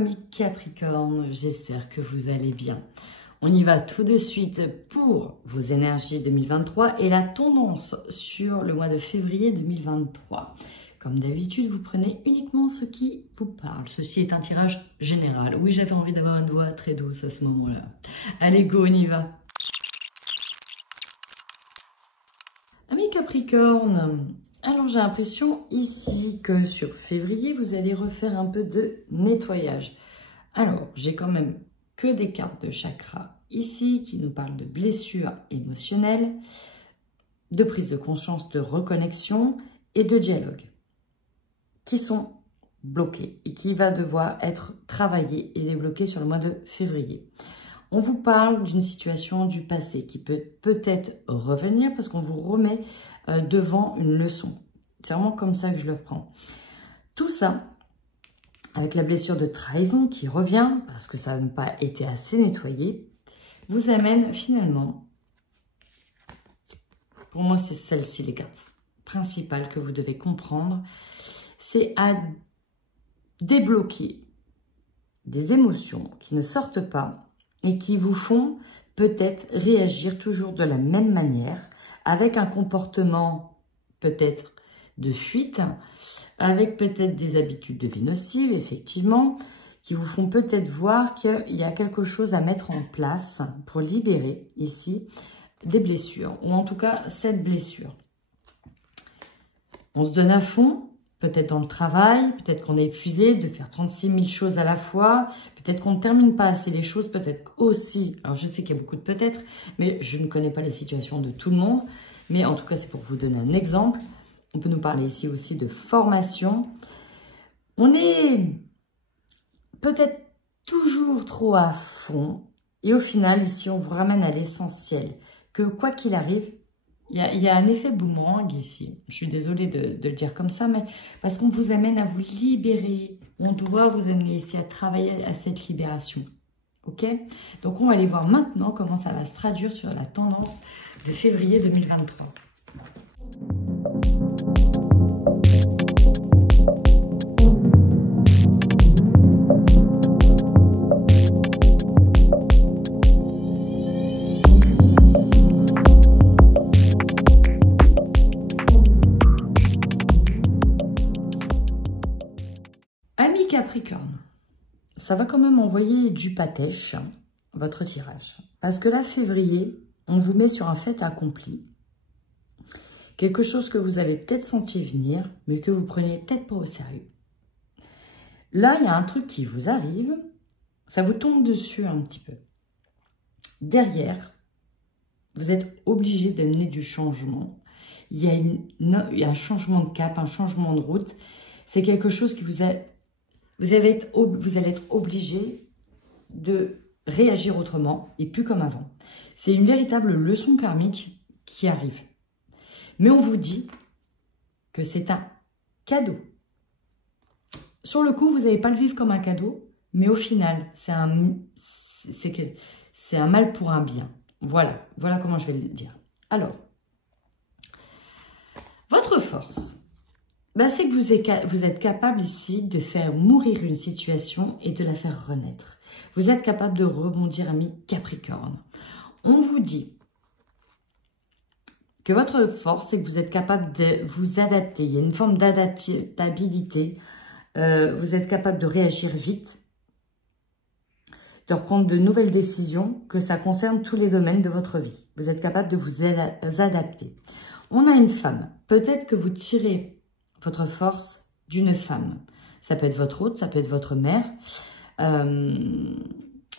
amis Capricorne, j'espère que vous allez bien. On y va tout de suite pour vos énergies 2023 et la tendance sur le mois de février 2023. Comme d'habitude, vous prenez uniquement ce qui vous parle. Ceci est un tirage général. Oui, j'avais envie d'avoir une voix très douce à ce moment-là. Allez, go, on y va. Amis Capricorne, alors j'ai l'impression ici que sur février, vous allez refaire un peu de nettoyage. Alors, j'ai quand même que des cartes de chakra ici qui nous parlent de blessures émotionnelles, de prise de conscience, de reconnexion et de dialogue qui sont bloqués et qui va devoir être travaillé et débloqué sur le mois de février. On vous parle d'une situation du passé qui peut peut-être revenir parce qu'on vous remet devant une leçon. C'est vraiment comme ça que je le prends. Tout ça, avec la blessure de trahison qui revient parce que ça n'a pas été assez nettoyé, vous amène finalement, pour moi c'est celle-ci les cartes principales que vous devez comprendre, c'est à débloquer des émotions qui ne sortent pas et qui vous font peut-être réagir toujours de la même manière, avec un comportement peut-être de fuite, avec peut-être des habitudes de vie nocives, effectivement, qui vous font peut-être voir qu'il y a quelque chose à mettre en place pour libérer ici des blessures, ou en tout cas cette blessure. On se donne à fond, peut-être dans le travail, peut-être qu'on est épuisé de faire 36 000 choses à la fois, peut-être qu'on ne termine pas assez les choses, peut-être aussi, alors je sais qu'il y a beaucoup de peut-être, mais je ne connais pas les situations de tout le monde, mais en tout cas c'est pour vous donner un exemple. On peut nous parler ici aussi de formation. On est peut-être toujours trop à fond, et au final ici on vous ramène à l'essentiel, que quoi qu'il arrive, il y a un effet boomerang ici. Je suis désolée de le dire comme ça, mais parce qu'on vous amène à vous libérer. On doit vous amener ici à travailler à cette libération. Ok? Donc, on va aller voir maintenant comment ça va se traduire sur la tendance de février 2023. Capricorne, ça va quand même envoyer du pâtèche, votre tirage. Parce que là, février, on vous met sur un fait accompli. Quelque chose que vous avez peut-être senti venir, mais que vous preniez peut-être pas au sérieux. Là, il y a un truc qui vous arrive, ça vous tombe dessus un petit peu. Derrière, vous êtes obligé d'amener du changement. Il y a un changement de cap, un changement de route. C'est quelque chose qui vous a... Vous allez être obligé de réagir autrement et plus comme avant. C'est une véritable leçon karmique qui arrive. Mais on vous dit que c'est un cadeau. Sur le coup, vous n'allez pas le vivre comme un cadeau, mais au final, c'est un mal pour un bien. Voilà comment je vais le dire. Alors, votre force, c'est que vous êtes capable ici de faire mourir une situation et de la faire renaître. Vous êtes capable de rebondir, ami Capricorne. On vous dit que votre force, c'est que vous êtes capable de vous adapter. Il y a une forme d'adaptabilité. Vous êtes capable de réagir vite, de reprendre de nouvelles décisions, que ça concerne tous les domaines de votre vie. Vous êtes capable de vous adapter. On a une femme. Peut-être que vous tirez votre force d'une femme. Ça peut être votre hôte, ça peut être votre mère.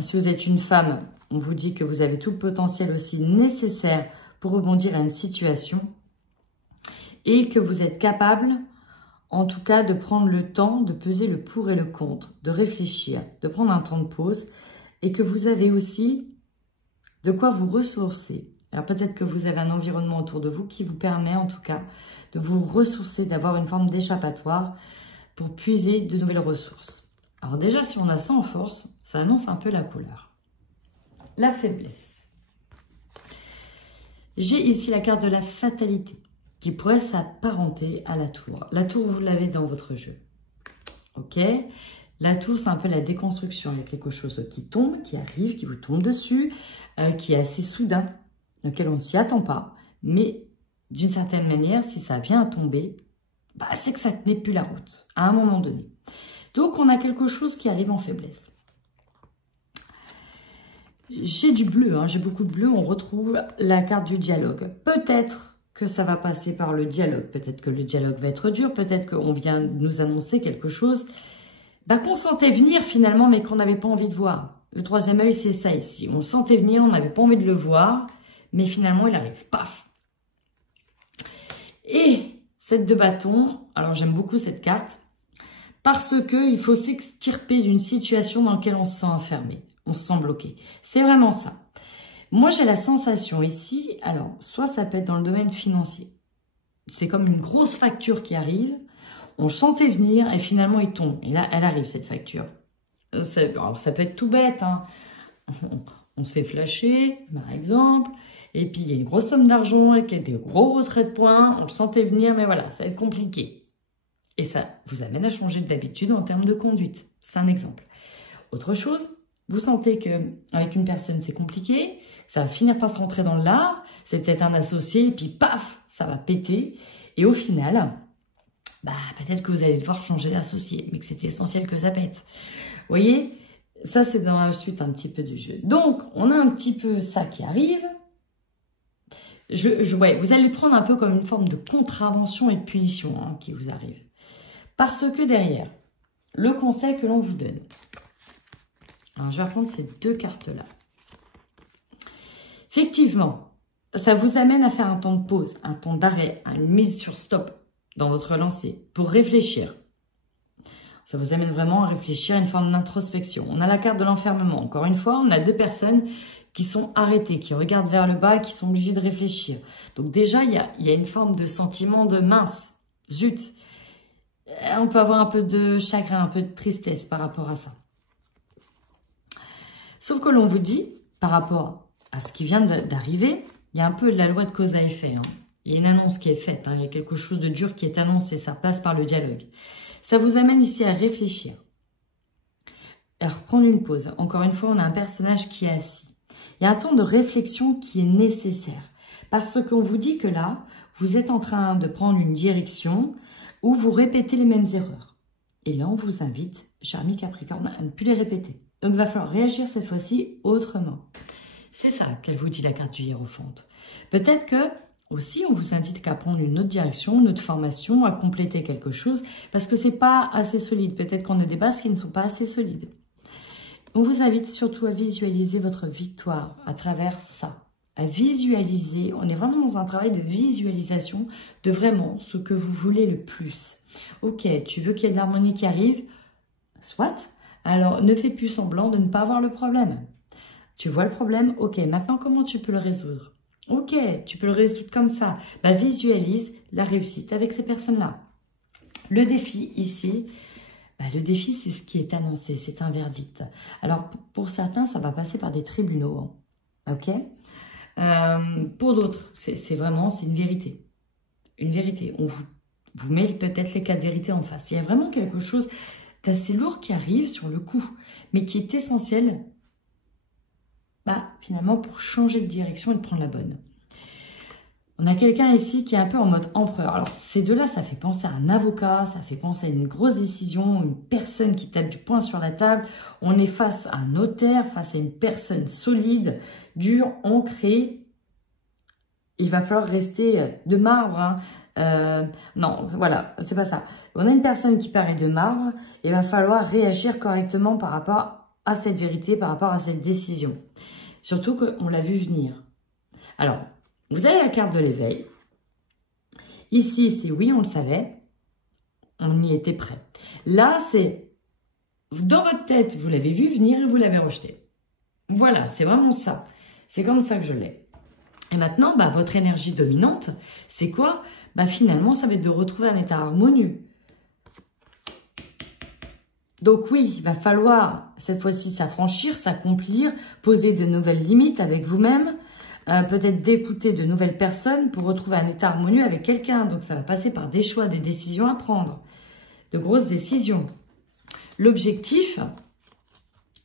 Si vous êtes une femme, on vous dit que vous avez tout le potentiel aussi nécessaire pour rebondir à une situation et que vous êtes capable, en tout cas, de prendre le temps de peser le pour et le contre, de réfléchir, de prendre un temps de pause et que vous avez aussi de quoi vous ressourcer. Alors peut-être que vous avez un environnement autour de vous qui vous permet en tout cas de vous ressourcer, d'avoir une forme d'échappatoire pour puiser de nouvelles ressources. Alors déjà, si on a ça en force, ça annonce un peu la couleur. La faiblesse. J'ai ici la carte de la fatalité qui pourrait s'apparenter à la tour. La tour, vous l'avez dans votre jeu. Ok? La tour, c'est un peu la déconstruction. Il y a quelque chose qui tombe, qui arrive, qui vous tombe dessus, qui est assez soudain, auquel on ne s'y attend pas. Mais d'une certaine manière, si ça vient à tomber, bah, c'est que ça ne tenait plus la route, à un moment donné. Donc, on a quelque chose qui arrive en faiblesse. J'ai du bleu, hein, j'ai beaucoup de bleu. On retrouve la carte du dialogue. Peut-être que ça va passer par le dialogue. Peut-être que le dialogue va être dur. Peut-être qu'on vient nous annoncer quelque chose qu'on sentait venir finalement, mais qu'on n'avait pas envie de voir. Le troisième œil, c'est ça ici. On le sentait venir, on n'avait pas envie de le voir, mais finalement, il arrive. Paf! Et cette de bâton, alors j'aime beaucoup cette carte, parce qu'il faut s'extirper d'une situation dans laquelle on se sent enfermé, on se sent bloqué. C'est vraiment ça. Moi, j'ai la sensation ici, alors, soit ça peut être dans le domaine financier. C'est comme une grosse facture qui arrive, on le sentait venir et finalement il tombe. Et là, elle arrive cette facture. Alors, ça peut être tout bête, hein. On se fait flasher, par exemple, et puis il y a une grosse somme d'argent et qu'il y a des gros retraits de points, on le sentait venir, mais voilà, ça va être compliqué. Et ça vous amène à changer d'habitude en termes de conduite. C'est un exemple. Autre chose, vous sentez qu'avec une personne, c'est compliqué, ça va finir par se rentrer dans l'art, c'est peut-être un associé, et puis paf, ça va péter. Et au final, peut-être que vous allez devoir changer d'associé, mais que c'est essentiel que ça pète. Vous voyez, ça c'est dans la suite un petit peu du jeu. Donc, on a un petit peu ça qui arrive. Ouais, vous allez prendre un peu comme une forme de contravention et de punition qui vous arrive. Parce que derrière, le conseil que l'on vous donne. Alors, je vais reprendre ces deux cartes-là. Effectivement, ça vous amène à faire un temps de pause, un temps d'arrêt, une mise sur stop dans votre lancée pour réfléchir. Ça vous amène vraiment à réfléchir à une forme d'introspection. On a la carte de l'enfermement. Encore une fois, on a deux personnes qui sont arrêtées, qui regardent vers le bas et qui sont obligées de réfléchir. Donc déjà, il y a une forme de sentiment de mince, zut. On peut avoir un peu de chagrin, un peu de tristesse par rapport à ça. Sauf que l'on vous dit, par rapport à ce qui vient d'arriver, il y a un peu de la loi de cause à effet. Il y a une annonce qui est faite, il y a quelque chose de dur qui est annoncé, ça passe par le dialogue. Ça vous amène ici à réfléchir, à reprendre une pause. Encore une fois, on a un personnage qui est assis. Il y a un temps de réflexion qui est nécessaire. Parce qu'on vous dit que là, vous êtes en train de prendre une direction où vous répétez les mêmes erreurs. Et là, on vous invite, chers amis Capricorne, à ne plus les répéter. Donc, il va falloir réagir cette fois-ci autrement. C'est ça qu'elle vous dit, la carte du hiérophante. Peut-être que aussi, on vous indique à prendre une autre direction, une autre formation, à compléter quelque chose, parce que c'est pas assez solide. Peut-être qu'on a des bases qui ne sont pas assez solides. On vous invite surtout à visualiser votre victoire à travers ça. À visualiser, on est vraiment dans un travail de visualisation de vraiment ce que vous voulez le plus. Ok, tu veux qu'il y ait de l'harmonie qui arrive? Soit. Alors, ne fais plus semblant de ne pas avoir le problème. Tu vois le problème? Ok, maintenant, comment tu peux le résoudre? Ok, tu peux le résoudre comme ça. Visualise la réussite avec ces personnes-là. Le défi ici, le défi, c'est ce qui est annoncé, c'est un verdict. Alors, pour certains, ça va passer par des tribunaux. Ok? Pour d'autres, c'est vraiment une vérité. Une vérité. On vous met peut-être les 4 vérités en face. Il y a vraiment quelque chose d'assez lourd qui arrive sur le coup, mais qui est essentiel finalement pour changer de direction et de prendre la bonne. On a quelqu'un ici qui est un peu en mode empereur. Alors ces deux-là, ça fait penser à un avocat, ça fait penser à une grosse décision, une personne qui tape du poing sur la table. On est face à un notaire, face à une personne solide, dure, ancrée. Il va falloir rester de marbre. Non, voilà, c'est pas ça. On a une personne qui paraît de marbre. Il va falloir réagir correctement par rapport à cette vérité, par rapport à cette décision. Surtout qu'on l'a vu venir. Alors, vous avez la carte de l'éveil. Ici, c'est oui, on le savait. On y était prêt. Là, c'est dans votre tête, vous l'avez vu venir et vous l'avez rejeté. Voilà, c'est vraiment ça. C'est comme ça que je l'ai. Et maintenant, votre énergie dominante, c'est quoi? Finalement, ça va être de retrouver un état harmonieux. Donc oui, il va falloir cette fois-ci s'affranchir, s'accomplir, poser de nouvelles limites avec vous-même, peut-être d'écouter de nouvelles personnes pour retrouver un état harmonieux avec quelqu'un. Donc ça va passer par des choix, des décisions à prendre, de grosses décisions. L'objectif,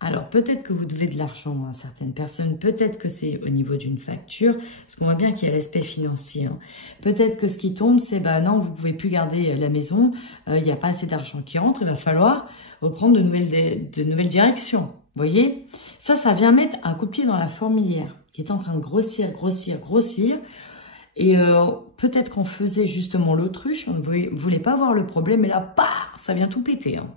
alors peut-être que vous devez de l'argent à certaines personnes, peut-être que c'est au niveau d'une facture, parce qu'on voit bien qu'il y a l'aspect financier. Hein. Peut-être que ce qui tombe, c'est bah non, vous ne pouvez plus garder la maison, il n'y a pas assez d'argent qui rentre, il va falloir reprendre de nouvelles directions. Vous voyez, ça vient mettre un coup de pied dans la fourmilière qui est en train de grossir. Et peut-être qu'on faisait justement l'autruche, on ne voulait pas voir le problème, et là, bah, ça vient tout péter. Hein.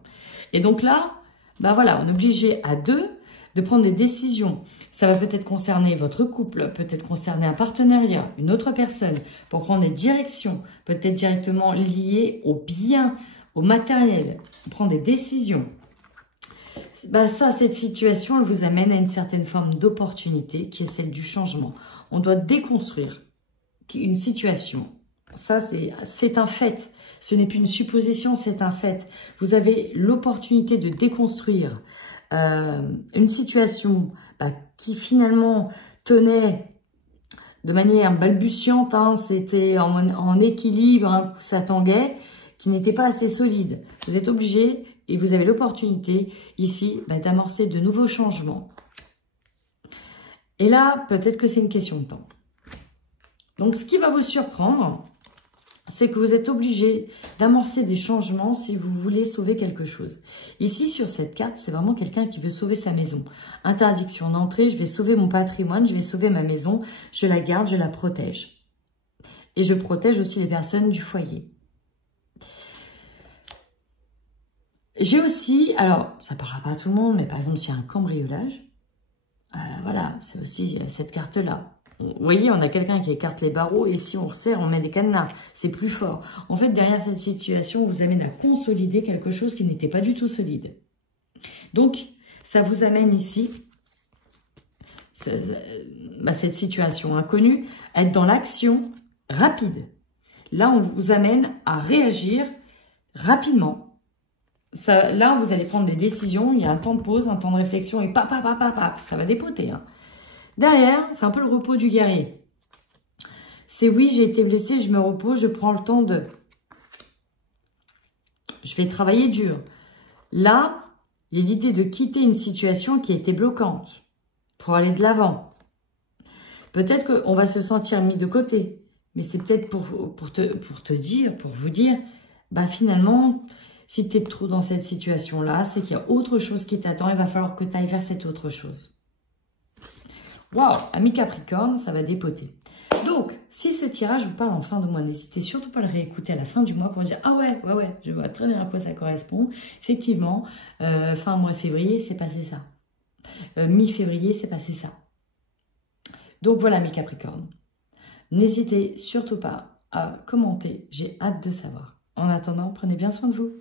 Et donc là, bah voilà, on est obligé à deux de prendre des décisions. Ça va peut-être concerner votre couple, peut-être concerner un partenariat, une autre personne, pour prendre des directions, peut-être directement liées aux biens, au matériel, prendre des décisions. Bah ça, cette situation, elle vous amène à une certaine forme d'opportunité qui est celle du changement. On doit déconstruire une situation. Ça, c'est un fait. Ce n'est plus une supposition, c'est un fait. Vous avez l'opportunité de déconstruire une situation qui finalement tenait de manière balbutiante, hein, c'était en équilibre, hein, ça tanguait, qui n'était pas assez solide. Vous êtes obligé et vous avez l'opportunité ici d'amorcer de nouveaux changements. Et là, peut-être que c'est une question de temps. Donc, ce qui va vous surprendre, c'est que vous êtes obligé d'amorcer des changements si vous voulez sauver quelque chose. Ici, sur cette carte, c'est vraiment quelqu'un qui veut sauver sa maison. Interdiction d'entrée, je vais sauver mon patrimoine, je vais sauver ma maison, je la garde, je la protège. Et je protège aussi les personnes du foyer. J'ai aussi, alors, ça ne parlera pas à tout le monde, mais par exemple, s'il y a un cambriolage, voilà, c'est aussi cette carte-là. Vous voyez, on a quelqu'un qui écarte les barreaux et si on resserre, on met des cadenas. C'est plus fort. En fait, derrière cette situation, on vous amène à consolider quelque chose qui n'était pas du tout solide. Donc, ça vous amène ici, cette situation inconnue, à être dans l'action rapide. Là, on vous amène à réagir rapidement. Là, vous allez prendre des décisions. Il y a un temps de pause, un temps de réflexion et ça va dépoter, hein. Derrière, c'est un peu le repos du guerrier. C'est oui, j'ai été blessée, je me repose, je prends le temps de... Je vais travailler dur. Là, il y a l'idée de quitter une situation qui a été bloquante pour aller de l'avant. Peut-être qu'on va se sentir mis de côté, mais c'est peut-être pour vous dire, finalement, si tu es trop dans cette situation-là, c'est qu'il y a autre chose qui t'attend, il va falloir que tu ailles vers cette autre chose. Waouh, ami Capricorne, ça va dépoter. Donc, si ce tirage vous parle en fin de mois, n'hésitez surtout pas à le réécouter à la fin du mois pour dire « Ah ouais, je vois très bien à quoi ça correspond. » Effectivement, fin mois de février, c'est passé ça. Mi-février, c'est passé ça. Donc voilà, mes Capricornes. N'hésitez surtout pas à commenter, j'ai hâte de savoir. En attendant, prenez bien soin de vous.